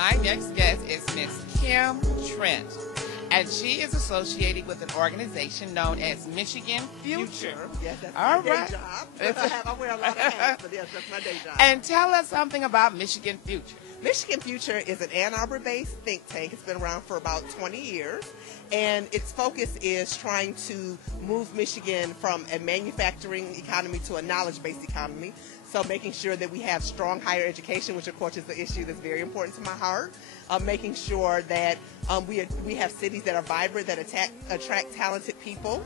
My next guest is Miss Kim Trent, and she is associated with an organization known as Michigan Future. Yes, that's All my right. day job. I wear a lot of hats, but yes, that's my day job. And tell us something about Michigan Future. Michigan Future is an Ann Arbor-based think tank. It's been around for about 20 years, and its focus is trying to move Michigan from a manufacturing economy to a knowledge-based economy. So making sure that we have strong higher education, which of course is the issue that's very important to my heart. Making sure that we have cities that are vibrant, that attract talented people.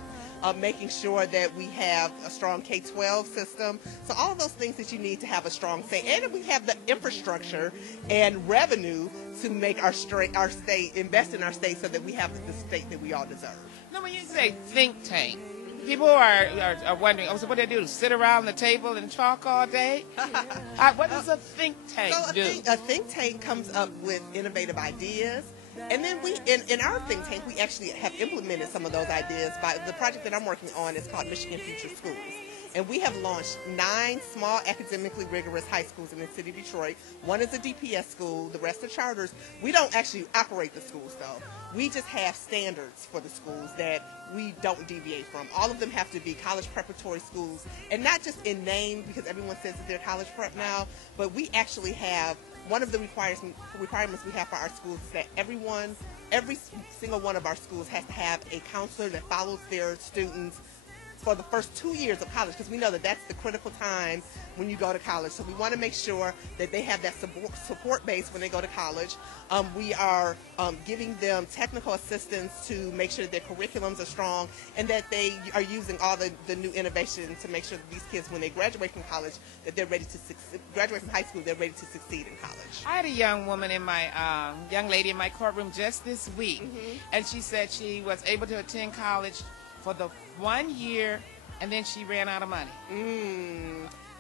Making sure that we have a strong K-12 system. So all of those things that you need to have a strong state. And we have the infrastructure and revenue to make our state, invest in our state so that we have the state that we all deserve. Now, when you say think tank, people are wondering, so what do they do? Sit around the table and talk all day? What does a think tank do? A think tank comes up with innovative ideas. And then in our think tank, we actually have implemented some of those ideas. By the project that I'm working on is called Michigan Future Schools. And we have launched 9 small academically rigorous high schools in the city of Detroit. One is a DPS school, the rest are charters. We don't actually operate the schools though. We just have standards for the schools that we don't deviate from. All of them have to be college preparatory schools, and not just in name because everyone says that they're college prep now, but we actually have one of the requirements we have for our schools is that every single one of our schools has to have a counselor that follows their students for the first 2 years of college, because we know that that's the critical time when you go to college. So we want to make sure that they have that support base when they go to college. We are giving them technical assistance to make sure that their curriculums are strong and that they are using all the new innovation to make sure that these kids, when they graduate from college, that they're ready to graduate from high school, they're ready to succeed in college. I had a young woman in my young lady in my courtroom just this week, and she said she was able to attend college for the 1 year, and then she ran out of money.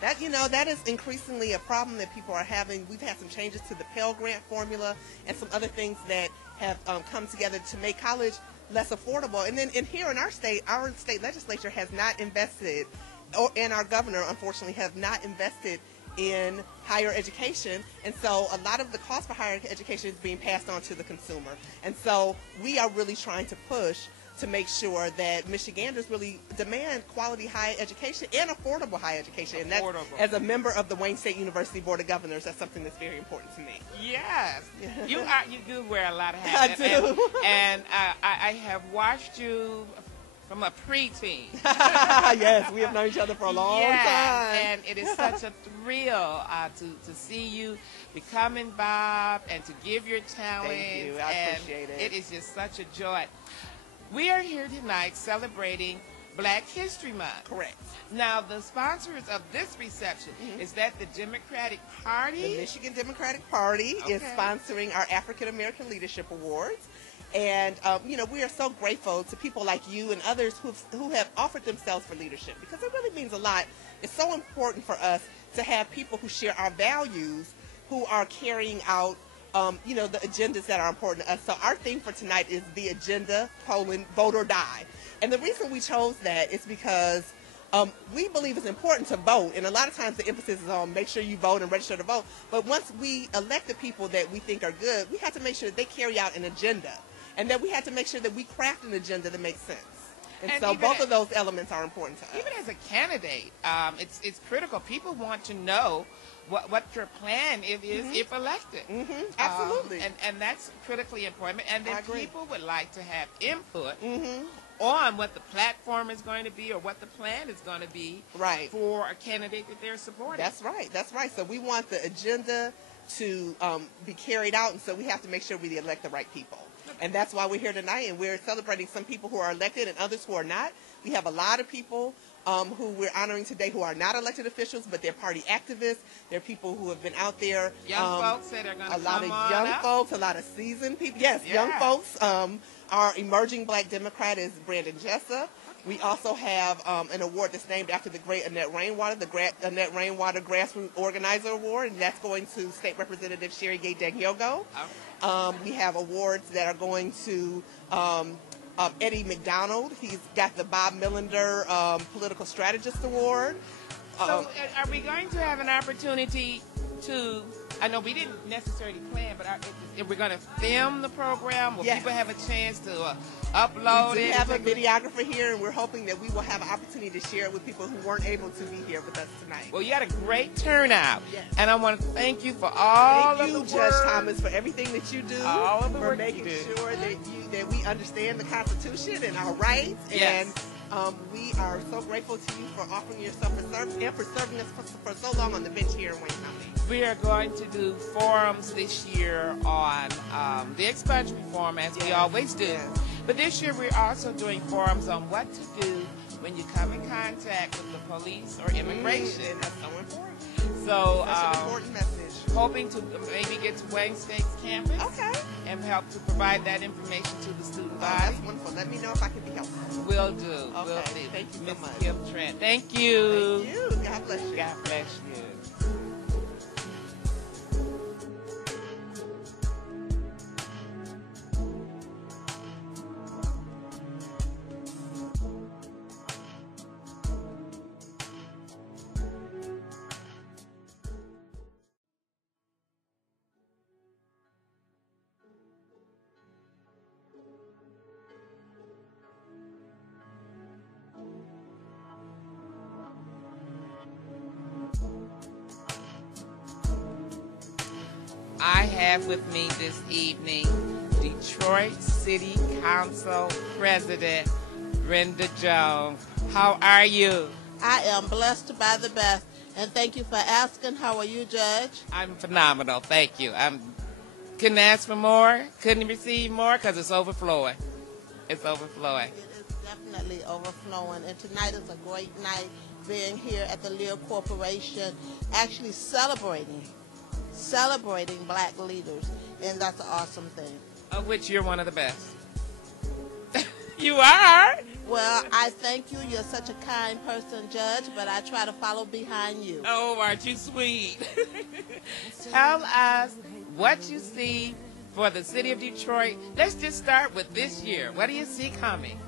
That is increasingly a problem that people are having. We've had some changes to the Pell Grant formula and some other things that have come together to make college less affordable. And then here in our state legislature has not invested, and our governor, unfortunately, have not invested in higher education, and so a lot of the cost for higher education is being passed on to the consumer. And so we are really trying to push to make sure that Michiganders really demand quality higher education and affordable higher education. And that's, as a member of the Wayne State University Board of Governors, that's something that's very important to me. Yes. You do wear a lot of hats. I do. And I have watched you from a preteen. Yes, we have known each other for a long time. And it is such a thrill to see you become involved and to give your talent. Thank you. I appreciate it. It is just such a joy. We are here tonight celebrating Black History Month. Correct. Now, the sponsors of this reception, is that the Democratic Party? The Michigan Democratic Party is sponsoring our African American Leadership Awards. And, we are so grateful to people like you and others who have offered themselves for leadership, because it really means a lot. It's so important for us to have people who share our values, who are carrying out the agendas that are important to us. So our theme for tonight is the agenda, vote or die. And the reason we chose that is because we believe it's important to vote. And a lot of times the emphasis is on make sure you vote and register to vote. But once we elect the people that we think are good, we have to make sure that they carry out an agenda. And that we have to make sure that we craft an agenda that makes sense. And so both of those elements are important to us. Even as a candidate, it's critical. People want to know what your plan is if elected. Absolutely. And that's critically important. And then people would like to have input on what the platform is going to be or what the plan is going to be for a candidate that they're supporting. That's right. So we want the agenda to be carried out, and so we have to make sure we elect the right people. And that's why we're here tonight, and we're celebrating some people who are elected and others who are not. We have a lot of people who we're honoring today who are not elected officials, but they're party activists. They're people who have been out there. Young folks that are going to come on. A lot of young folks, a lot of seasoned people. Yes, young folks. Our emerging Black Democrat is Brandon Jessup. We also have an award that's named after the great Annette Rainwater, the Annette Rainwater Grassroots Organizer Award, and that's going to State Representative Sherry Gay Dagnogo. We have awards that are going to Eddie McDonald. He's got the Bob Millender Political Strategist Award. So are we going to have an opportunity to I know we didn't necessarily plan, but if we're going to film the program, will people have a chance to upload it? We have a videographer here, and we're hoping that we will have an opportunity to share it with people who weren't able to be here with us tonight. Well, you had a great turnout, and I want to thank you for all Thank you, Judge Thomas, for everything that you do, all of the for work making you do. sure that we understand the Constitution and our rights. Yes. And we are so grateful to you for offering yourself for service and for serving us for so long on the bench here in Wayne County. We are going to do forums this year on the expungement reform, as we always do. Yes. But this year we're also doing forums on what to do when you come in contact with the police or immigration. And that's so important. So, Such an important message. Hoping to maybe get to Wayne State's campus. Okay. And help to provide that information to the student body. That's wonderful. Let me know if I can be helpful. Will do. Okay. Will do. Thank you so Ms. much. Kim Trent. Thank you. Thank you. God bless you. God bless you. I have with me this evening Detroit City Council President Brenda Jones. How are you? I am blessed by the best, and thank you for asking. How are you, Judge? I'm phenomenal, thank you. Couldn't ask for more, couldn't receive more, because it's overflowing. It's overflowing. It is definitely overflowing, and tonight is a great night being here at the Lear Corporation, actually celebrating Black leaders, and that's an awesome thing. Of which you're one of the best. You are? Well, I thank you. You're such a kind person, Judge, but I try to follow behind you. Oh, aren't you sweet? Tell us what you see for the city of Detroit. Let's just start with this year. What do you see coming?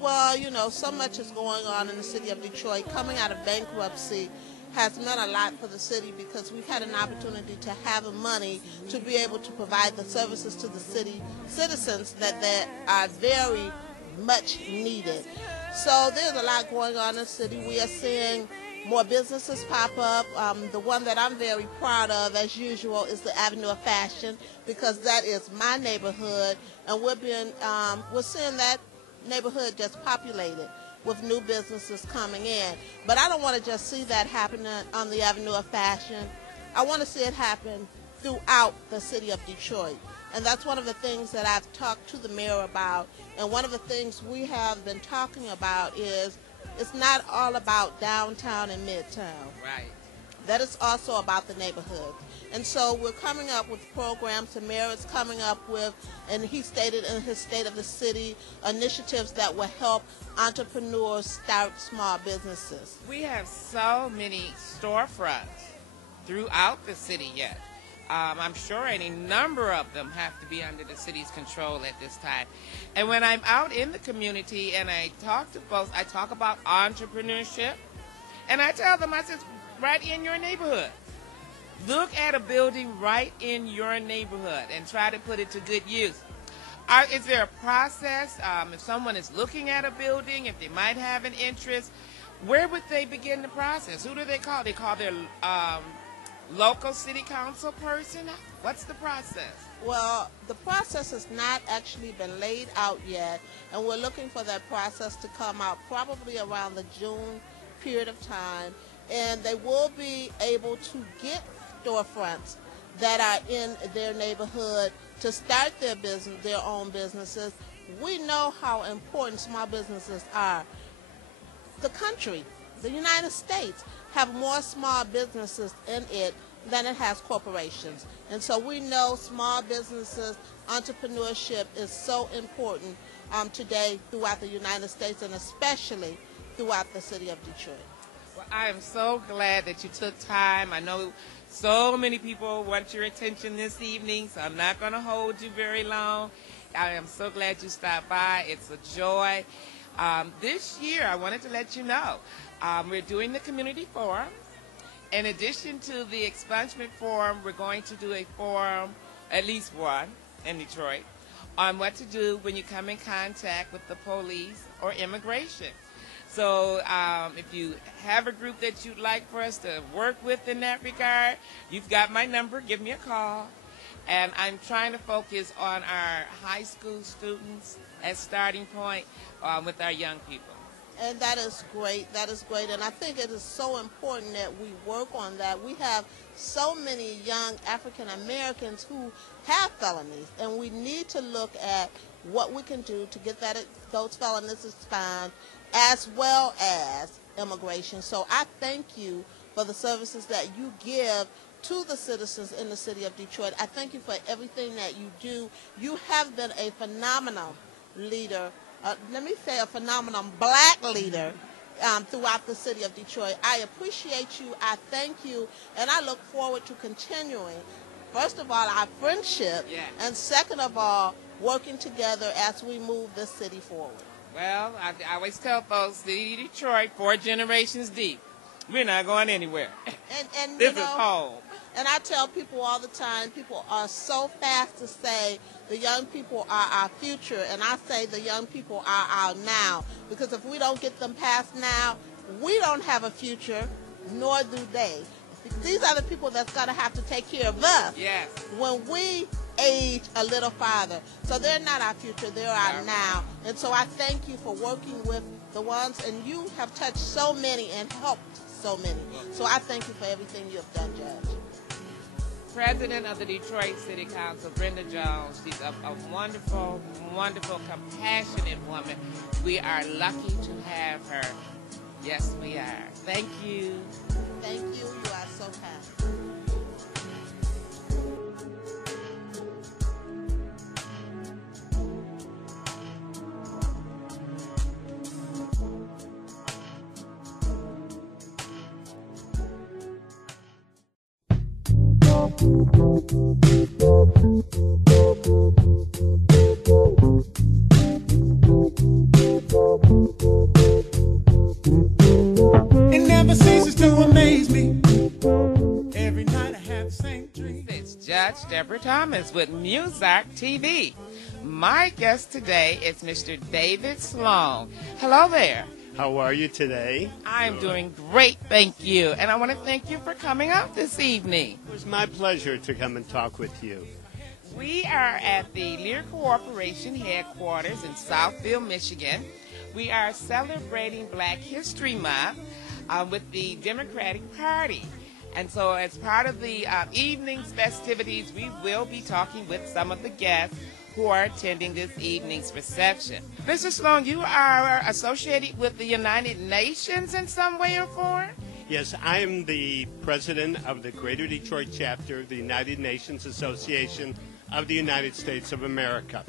Well, you know, so much is going on in the city of Detroit. Coming out of bankruptcy has meant a lot for the city because we've had an opportunity to have the money to be able to provide the services to the city citizens that are very much needed. So there's a lot going on in the city. We are seeing more businesses pop up. The one that I'm very proud of, as usual, is the Avenue of Fashion, because that is my neighborhood, and we're seeing that neighborhood just populated with new businesses coming in. But I don't want to just see that happening on the Avenue of Fashion. I want to see it happen throughout the city of Detroit. And that's one of the things that I've talked to the mayor about. And one of the things we have been talking about is it's not all about downtown and midtown. Right. That is also about the neighborhood. And so we're coming up with programs. The mayor is coming up with, and he stated in his State of the City, initiatives that will help entrepreneurs start small businesses. We have so many storefronts throughout the city yet. I'm sure any number of them have to be under the city's control at this time. And when I'm out in the community and I talk to folks, I talk about entrepreneurship, and I tell them, I said, right in your neighborhood. Look at a building right in your neighborhood and try to put it to good use. Is there a process? If someone is looking at a building, if they might have an interest, where would they begin the process? Who do they call? They call their local city council person? What's the process? Well, the process has not actually been laid out yet, and we're looking for that process to come out probably around the June period of time, and they will be able to get storefronts that are in their neighborhood to start their own businesses. We know how important small businesses are. The country, the United States, have more small businesses in it than it has corporations. And so we know small businesses, entrepreneurship is so important today throughout the United States, and especially throughout the city of Detroit. Well, I am so glad that you took time. I know so many people want your attention this evening, so I'm not going to hold you very long. I am so glad you stopped by. It's a joy. This year, I wanted to let you know, we're doing the community forum, In addition to the expungement forum, we're going to do a forum, at least one, in Detroit, on what to do when you come in contact with the police or immigration. So if you have a group that you'd like for us to work with in that regard, you've got my number. Give me a call. And I'm trying to focus on our high school students as starting point with our young people. And that is great. That is great. And I think it is so important that we work on that. We have so many young African Americans who have felonies, and we need to look at what we can do to get those felonies expunged, as well as immigration. So I thank you for the services that you give to the citizens in the city of Detroit. I thank you for everything that you do. You have been a phenomenal leader. Let me say a phenomenal black leader throughout the city of Detroit. I appreciate you. I thank you. And I look forward to continuing, first of all, our friendship, and second of all, working together as we move this city forward. Well, I always tell folks, city of Detroit, 4 generations deep. We're not going anywhere. And this is home. And I tell people all the time, people are so fast to say the young people are our future, and I say the young people are our now, because if we don't get them past now, we don't have a future, nor do they. These are the people that's going to have to take care of us when we age a little farther. So they're not our future, they're our now. And so I thank you for working with the ones, and you have touched so many and helped so many. So I thank you for everything you have done, Judge. President of the Detroit City Council, Brenda Jones. She's a wonderful, wonderful, compassionate woman. We are lucky to have her. Yes, we are. Thank you. Thank you. You are so kind. It never ceases to amaze me. Every night I have the same dream. It's Judge Deborah Thomas with Muzak TV. My guest today is Mr. David Sloan. Hello there. How are you today? I'm doing great, thank you. And I want to thank you for coming out this evening. It was my pleasure to come and talk with you. We are at the Lear Corporation headquarters in Southfield, Michigan. We are celebrating Black History Month with the Democratic Party. And so as part of the evening's festivities, we will be talking with some of the guests who are attending this evening's reception. Mr. Sloan, you are associated with the United Nations in some way or form? Yes, I am the president of the Greater Detroit chapter of the United Nations Association of the United States of America.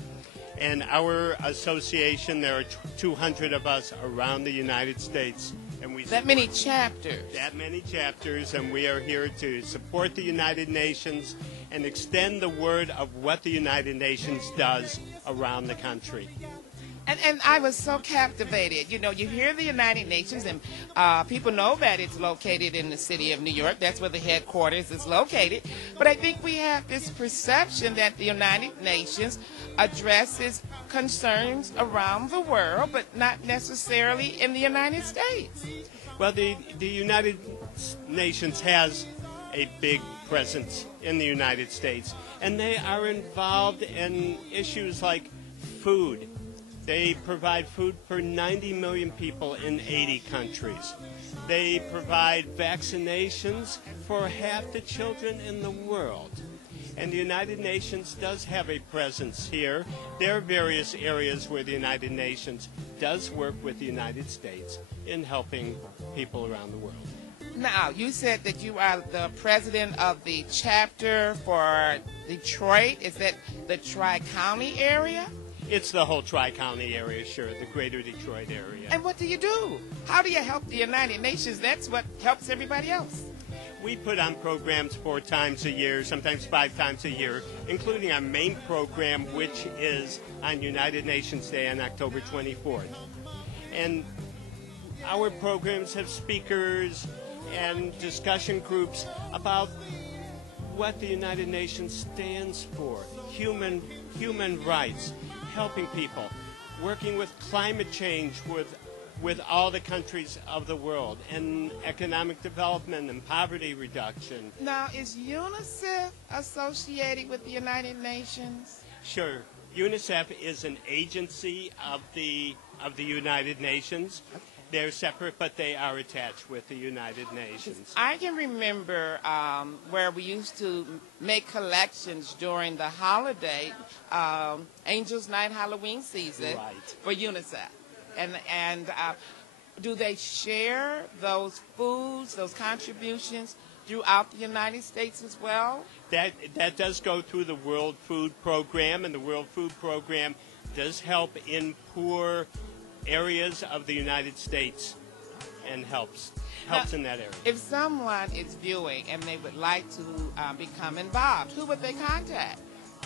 And our association, there are 200 of us around the United States. And we that many chapters? That many chapters, and we are here to support the United Nations and extend the word of what the United Nations does around the country. And I was so captivated. You know, you hear the United Nations, and people know that it's located in the city of New York. That's where the headquarters is located. But I think we have this perception that the United Nations addresses concerns around the world, but not necessarily in the United States. Well, the United Nations has a big presence in the United States, and they are involved in issues like food. They provide food for 90 million people in 80 countries. They provide vaccinations for half the children in the world. And the United Nations does have a presence here. There are various areas where the United Nations does work with the United States in helping people around the world. Now, you said that you are the president of the chapter for Detroit. Is that the Tri-County area? It's the whole Tri-County area, sure, the Greater Detroit area. And what do you do? How do you help the United Nations? That's what helps everybody else. We put on programs 4 times a year, sometimes 5 times a year, including our main program, which is on United Nations Day on October 24th. And our programs have speakers and discussion groups about what the United Nations stands for. Human rights, helping people, working with climate change with all the countries of the world, and economic development and poverty reduction. Now, is UNICEF associated with the United Nations? Sure. UNICEF is an agency of the United Nations. They're separate, but they are attached with the United Nations. I can remember where we used to make collections during the holiday, Angels Night Halloween season, Right. for UNICEF. And do they share those foods, those contributions throughout the United States as well? That does go through the World Food Program, and the World Food Program does help in poor areas of the United States and helps in that area. If someone is viewing and they would like to become involved, who would they contact?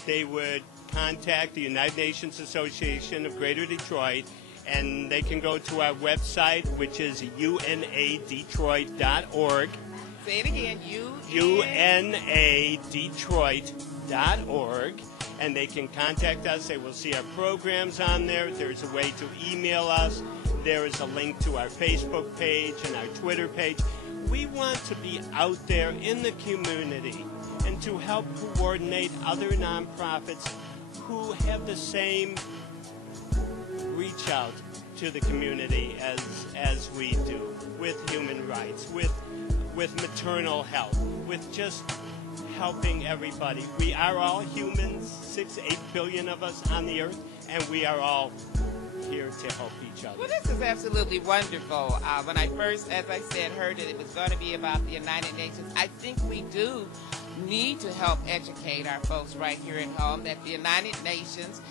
They would contact the United Nations Association of Greater Detroit, and they can go to our website, which is unadetroit.org. Say it again, unadetroit.org, and they can contact us. They will see our programs on there. There's a way to email us. There is a link to our Facebook page and our Twitter page. We want to be out there in the community and to help coordinate other nonprofits who have the same reach out to the community as we do, with human rights, with maternal health, with just helping everybody. We are all humans, 6-8 billion of us on the earth, and we are all here to help each other. Well, this is absolutely wonderful. When I first, as I said, heard that it was going to be about the United Nations, I think we do need to help educate our folks right here at home that the United Nations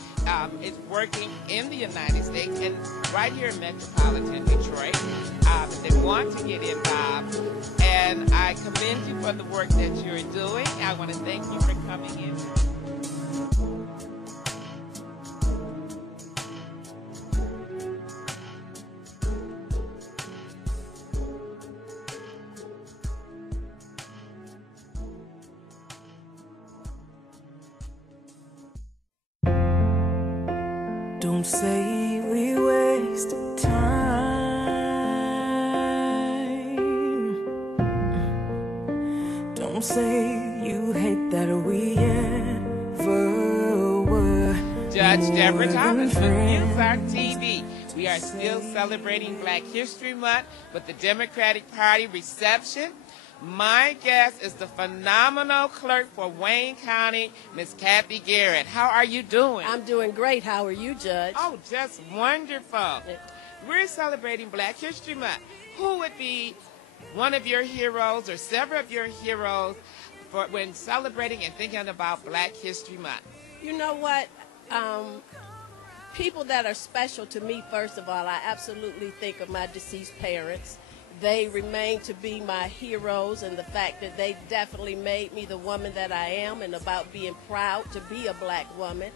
is working in the United States and right here in metropolitan Detroit. They want to get involved, and I commend you for the work that you're doing. I want to thank you for coming in. Don't say we wasted time. Don't say you hate that we ever were. Judge Deborah more Thomas than with friends. Our TV. We are still celebrating Black History Month with the Democratic Party reception. My guest is the phenomenal clerk for Wayne County, Miss Kathy Garrett. How are you doing? I'm doing great. How are you, Judge? Oh, just wonderful. We're celebrating Black History Month. Who would be one of your heroes or several of your heroes for when celebrating and thinking about Black History Month? You know what? People that are special to me, first of all, I absolutely think of my deceased parents. They remain to be my heroes, and the fact that they definitely made me the woman that I am, and about being proud to be a black woman.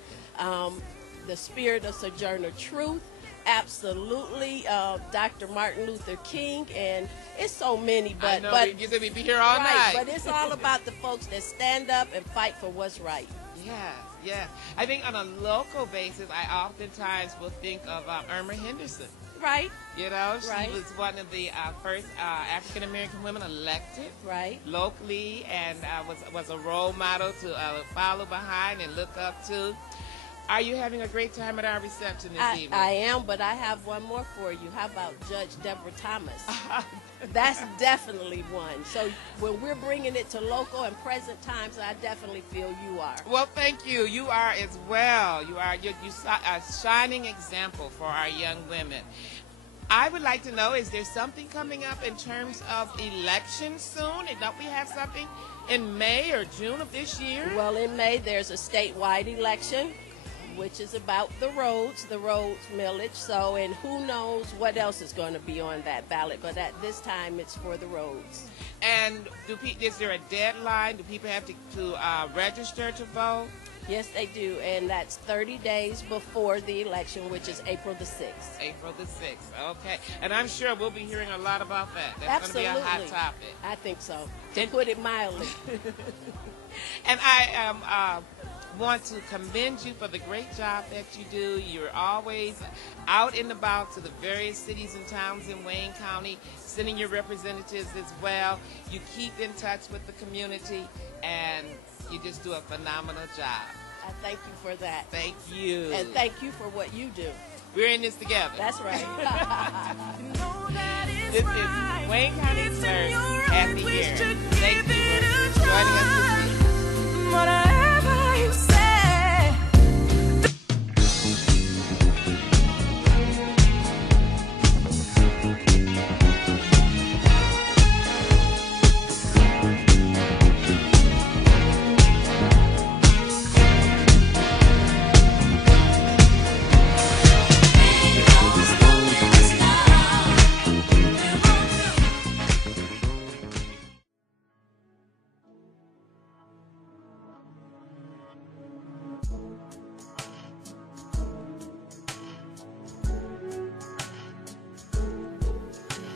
The spirit of Sojourner Truth, absolutely. Dr. Martin Luther King, and it's so many. But I know you're going to be here all night. But it's all about the folks that stand up and fight for what's right. Yes. I think on a local basis, I oftentimes will think of Irma Henderson. Right. You know, she Right. was one of the first African-American women elected Right. locally, and was a role model to follow behind and look up to. Are you having a great time at our reception this evening? I am, but I have one more for you. How about Judge Deborah Thomas? That's definitely one. So when we're bringing it to local and present times, I definitely feel you are. Well, thank you. You are as well. You're a shining example for our young women. I would like to know, is there something coming up in terms of elections soon? And don't we have something in May or June of this year? Well, in May, there's a statewide election, which is about the roads millage. So, and who knows what else is going to be on that ballot. But at this time, it's for the roads. And is there a deadline? Do people have to register to vote? Yes, they do, and that's 30 days before the election, which is April the 6th. April the 6th. Okay. And I'm sure we'll be hearing a lot about that. That's going to Absolutely. be a hot topic. I think so, to put it mildly. And I want to commend you for the great job that you do. You're always out and about to the various cities and towns in Wayne County, sending your representatives as well. You keep in touch with the community, and you just do a phenomenal job. I thank you for that. Thank you. And thank you for what you do. We're in this together. That's right. This is Wayne County Clerk Kathy Garrett. Thank you for joining us this week. Whatever you say.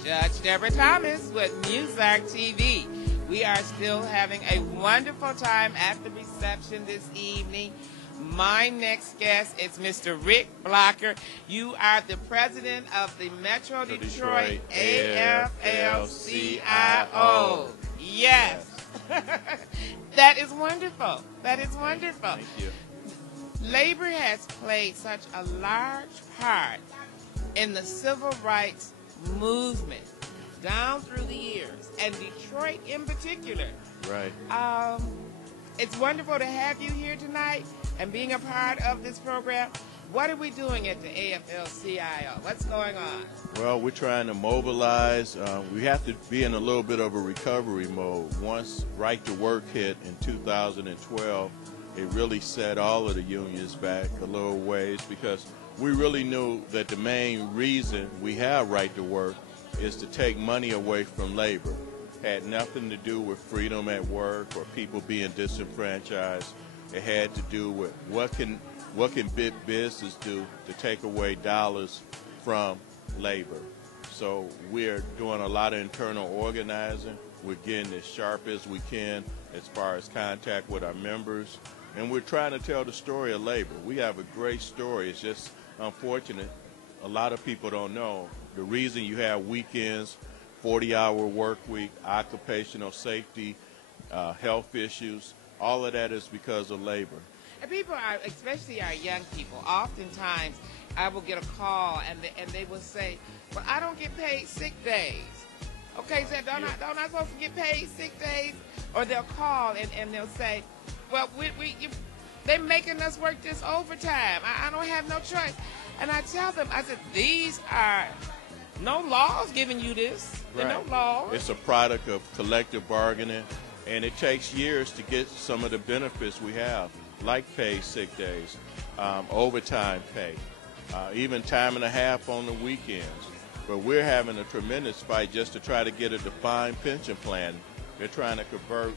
Judge Deborah Thomas with Muzak TV. We are still having a wonderful time at the reception this evening. My next guest is Mr. Rick Blocker. You are the president of the Metro Detroit AFL-CIO. Yes. That is wonderful. That is wonderful. Thank you. Labor has played such a large part in the civil rights movement down through the years, and Detroit in particular. Right. It's wonderful to have you here tonight and being a part of this program. What are we doing at the AFL-CIO? What's going on? Well, we're trying to mobilize. We have to be in a little bit of a recovery mode. Once Right to Work hit in 2012, it really set all of the unions back a little ways, because we really knew that the main reason we have Right to Work is to take money away from labor. Had nothing to do with freedom at work or people being disenfranchised. It had to do with what can big business do to take away dollars from labor. So we're doing a lot of internal organizing. We're getting as sharp as we can as far as contact with our members. And we're trying to tell the story of labor. We have a great story. It's just unfortunate. A lot of people don't know the reason you have weekends, 40-hour work week, occupational safety, health issues. All of that is because of labor. And people are, especially our young people, oftentimes I will get a call and they will say, well, I don't get paid sick days. Okay, so don't I supposed to get paid sick days? Or they'll call and they'll say, well, they're making us work this overtime. I don't have no choice. And I tell them, I said, these are no laws giving you this. There are no laws. It's a product of collective bargaining, and it takes years to get some of the benefits we have, like paid sick days, overtime pay, even time and a half on the weekends. But we're having a tremendous fight just to try to get a defined pension plan. They're trying to convert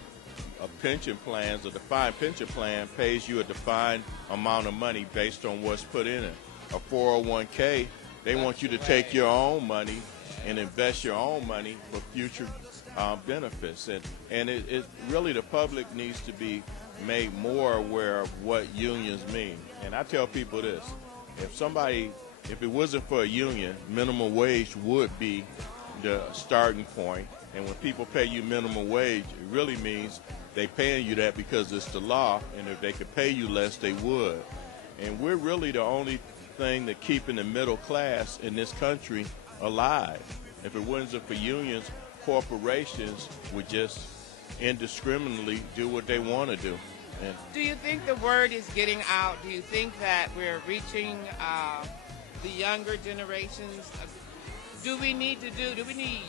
a pension plan. A defined pension plan pays you a defined amount of money based on what's put in it. A 401k, they want you to take your own money and invest your own money for future benefits. And it really, the public needs to be made more aware of what unions mean. And I tell people this, if it wasn't for a union, minimum wage would be the starting point. And when people pay you minimum wage, it really means they paying you that because it's the law, and if they could pay you less, they would. And we're really the only thing that keeping the middle class in this country alive. If it wasn't for unions, corporations would just indiscriminately do what they want to do. And do you think the word is getting out? Do you think that we're reaching the younger generations? Do we need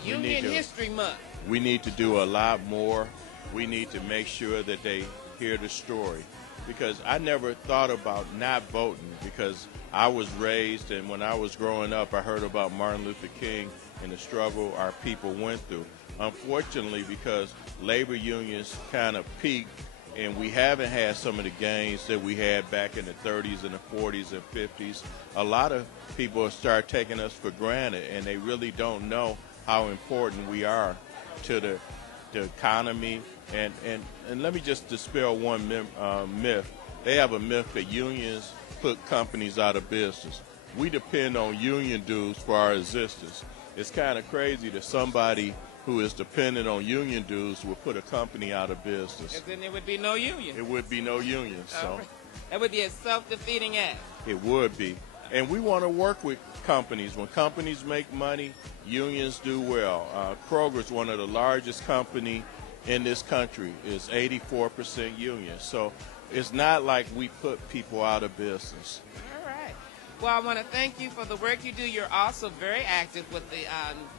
Union History Month? We need to do a lot more. We need to make sure that they hear the story. Because I never thought about not voting, because I was raised, and when I was growing up, I heard about Martin Luther King and the struggle our people went through. Unfortunately, because labor unions kind of peaked and we haven't had some of the gains that we had back in the 30s and the 40s and 50s. A lot of people start taking us for granted, and they really don't know how important we are to the economy. And let me just dispel one myth. They have a myth that unions put companies out of business. We depend on union dues for our existence. It's kind of crazy that somebody who is dependent on union dues will put a company out of business. Then there would be no union. It would be no union. So that would be a self-defeating act. It would be. And we want to work with companies. When companies make money, unions do well. Kroger's one of the largest companies in this country. Is 84% union. So it's not like we put people out of business. Well, I want to thank you for the work you do. You're also very active with the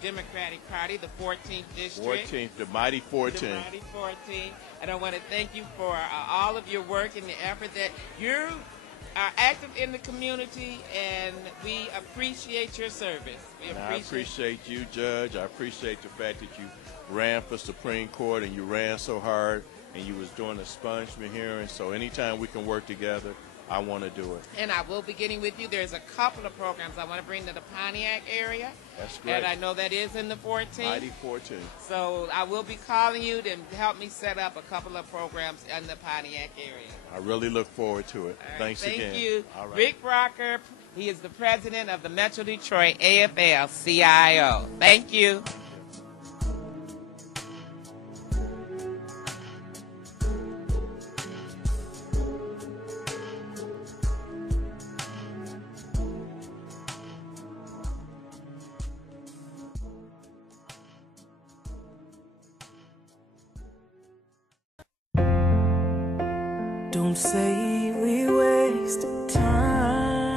Democratic Party, the 14th District. The mighty 14th. The mighty 14th. And I want to thank you for all of your work and the effort that you are active in the community, and we appreciate your service. I appreciate you, Judge. I appreciate the fact that you ran for Supreme Court and you ran so hard, and you was doing the expungement hearing. So anytime we can work together, I want to do it. And I will be getting with you. There's a couple of programs I want to bring to the Pontiac area. That's great. And I know that is in the 14th. Mighty 14th. So I will be calling you to help me set up a couple of programs in the Pontiac area. I really look forward to it. Right. Thanks again. Thank you. All right. Rick Rocker, he is the president of the Metro Detroit AFL-CIO. Thank you. Don't say we wasted time.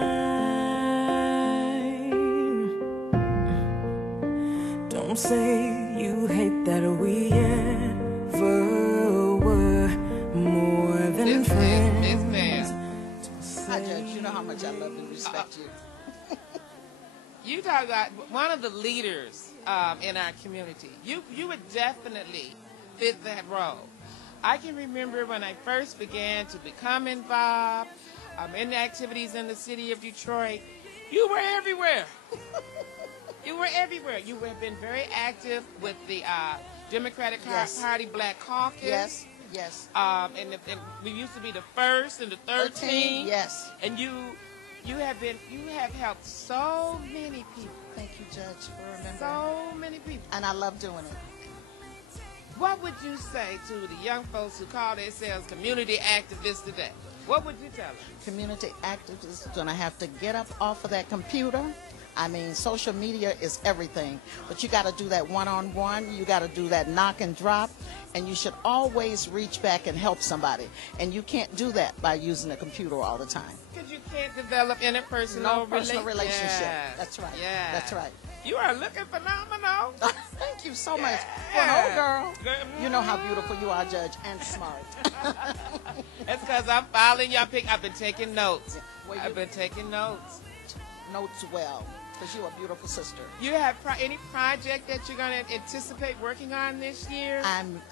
Don't say you hate that we ever were more than friends. Hi, Judge. You know how much I love and respect you. You talk about one of the leaders in our community. You would definitely fit that role. I can remember when I first began to become involved in the activities in the city of Detroit, you were everywhere. You were everywhere. You have been very active with the Democratic Party Black Caucus. Yes, yes. And we used to be the first and the 13th. Yes. And you have helped so many people. Thank you, Judge, for remembering. So many people. And I love doing it. What would you say to the young folks who call themselves community activists today? What would you tell them? Community activists are going to have to get up off of that computer. I mean, social media is everything, but you got to do that one-on-one. You got to do that knock and drop, and you should always reach back and help somebody. And you can't do that by using a computer all the time. Because you can't develop personal relationship. Yeah. That's right. Yeah. That's right. You are looking phenomenal. Thank you so much. For an old girl. You know how beautiful you are, Judge, and smart. That's because I'm following your pick. I've been taking notes. I've been taking notes. Notes well, because you're a beautiful sister. You have any project that you're going to anticipate working on this year? I'm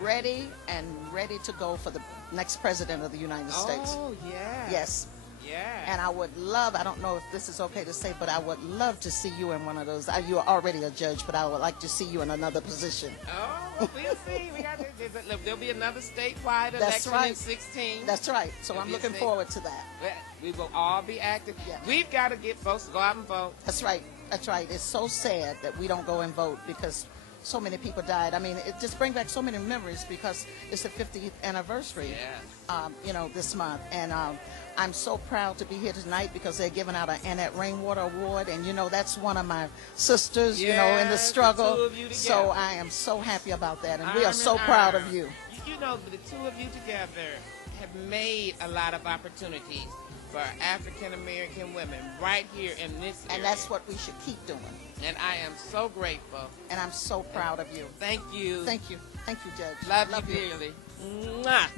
ready to go for the next president of the United States. Oh, yeah. Yes. Yeah. And I would love, I don't know if this is okay to say, but I would love to see you in one of those. You are already a judge, but I would like to see you in another position. Oh, we'll see. There'll be another statewide election in 2016. That's right. So I'm looking forward to that. We will all be active. Yeah. We've got to get folks to go out and vote. That's right. That's right. It's so sad that we don't go and vote because so many people died. I mean, it just brings back so many memories because it's the 50th anniversary, this month. And I'm so proud to be here tonight because they're giving out an Annette Rainwater Award. And, that's one of my sisters, in the struggle. The two of you together. So I am so happy about that. And we are so proud of you. The two of you together have made a lot of opportunities for African-American women right here in this area. And that's what we should keep doing. And I am so grateful. And I'm so proud of you. Thank you. Thank you. Thank you, Judge. Love you dearly. Mwah.